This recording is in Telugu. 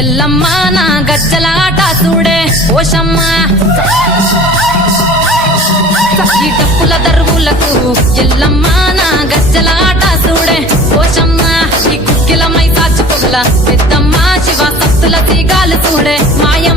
ఎల్లమ్మ నా గజ్జలాట చూడే ఓషమ్మ ఈ డప్పుల దరువులకు ఎల్లమ్మ నా గజ్జలాట చూడే ఓషమ్మ ఈ కుక్కిల మై సాచి పొగల పెద్దమ్మ శివ సత్తుల తీగాలు చూడే మాయమ్మ